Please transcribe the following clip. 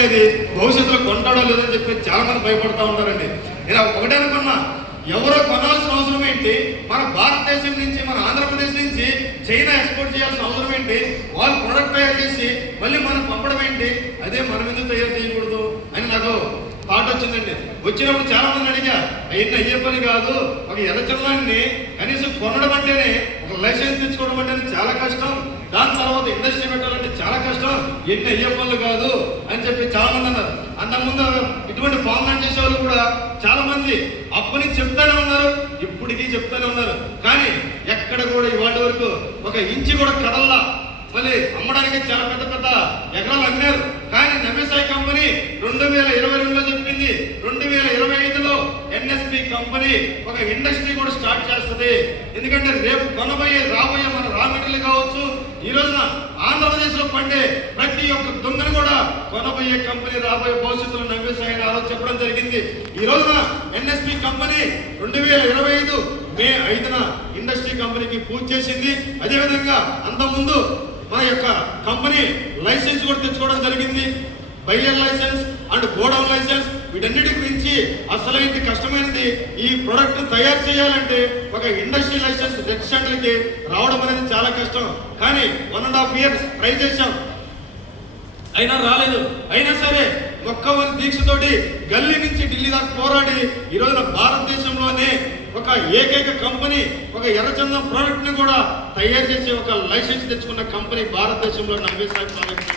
అనేది భవిష్యత్తులో కొంటాడో లేదని చెప్పి చాలా మంది భయపడతా ఉంటారండి. ఇలా ఒకటే అనుకున్నా, ఎవరో కొనాల్సిన అవసరం ఏంటి? మన భారతదేశం నుంచి, మన ఆంధ్రప్రదేశ్ నుంచి చైనా ఎక్స్పోర్ట్ చేయాల్సిన అవసరం ఏంటి? వాళ్ళు ప్రొడక్ట్ తయారు చేసి మళ్ళీ మనం పంపడం ఏంటి? అదే మనం ఎందుకు తయారు చేయకూడదు అని నాకు థాట్ వచ్చిందండి. వచ్చినప్పుడు చాలా మంది అడిగా, అవన్నీ అయ్యే పని కాదు, ఒక ఎర్రచందాన్ని కనీసం కొనడం అంటేనే, ఒక లైసెన్స్ తెచ్చుకోవడం అంటేనే చాలా కష్టం, దాని తర్వాత ఇండస్ట్రీ పెట్టాలంటే చాలా కష్టం, ఎన్ని అయ్యే పనులు కాదు అని చెప్పి చాలా మంది అన్నారు. అంతకుముందు ఇటువంటి ఫార్మాట్ చేసే వాళ్ళు కూడా చాలా మంది అప్పటి నుంచి చెప్తానే ఉన్నారు, ఇప్పటికీ చెప్తానే ఉన్నారు. కానీ ఎక్కడ కూడా ఇవాళ వరకు ఒక ఇంచి కూడా కదల్లా. మళ్ళీ అమ్మడానికి చాలా పెద్ద పెద్ద ఎకరాలు అమ్మారు. కానీ నమేసాయి కంపెనీ 2022లో చెప్పింది 2025లో ఎన్ఎస్పి కంపెనీ ఒక ఇండస్ట్రీ కూడా స్టార్ట్ చేస్తుంది. ఎందుకంటే రేపు రాబోయే మన రా మెటీరియల్ కావచ్చు, ఈ రోజున ఆంధ్రప్రదేశ్ లో పండే ప్రతి ఒక్క దొంగను కూడా కొనబోయే కంపెనీ రాబోయే భవిష్యత్తులో నమేసాయి అని ఆలోచన చెప్పడం జరిగింది. ఈ రోజున ఎన్ఎస్పి కంపెనీ 2025 మే 5న ఇండస్ట్రీ కంపెనీకి పూజ చేసింది. అదేవిధంగా అంతకుముందు మన యొక్క కంపెనీ లైసెన్స్ కూడా తెచ్చుకోవడం జరిగింది. Buyer license and godown license. వీటన్నిటికి మించి అసలైంది కష్టమైనది ఈ ప్రొడక్ట్ తయారు చేయాలంటే ఒక ఇండస్ట్రీ లైసెన్స్ రెడ్ సెంటర్కి రావడం అనేది చాలా కష్టం. కానీ 1.5 years ట్రై చేశాం, అయినా రాలేదు. అయినా సరే మొక్కవరి దీక్షతోటి గల్లీ నుంచి ఢిల్లీ దాకా పోరాడి ఈ రోజున భారతదేశంలోనే ఒక ఏకైక కంపెనీ ఒక ఎర్రచందం ప్రోడక్ట్ ని కూడా తయారు చేసి ఒక లైసెన్స్ తెచ్చుకున్న కంపెనీ భారతదేశంలో నమేసాయి ప్రాజెక్ట్.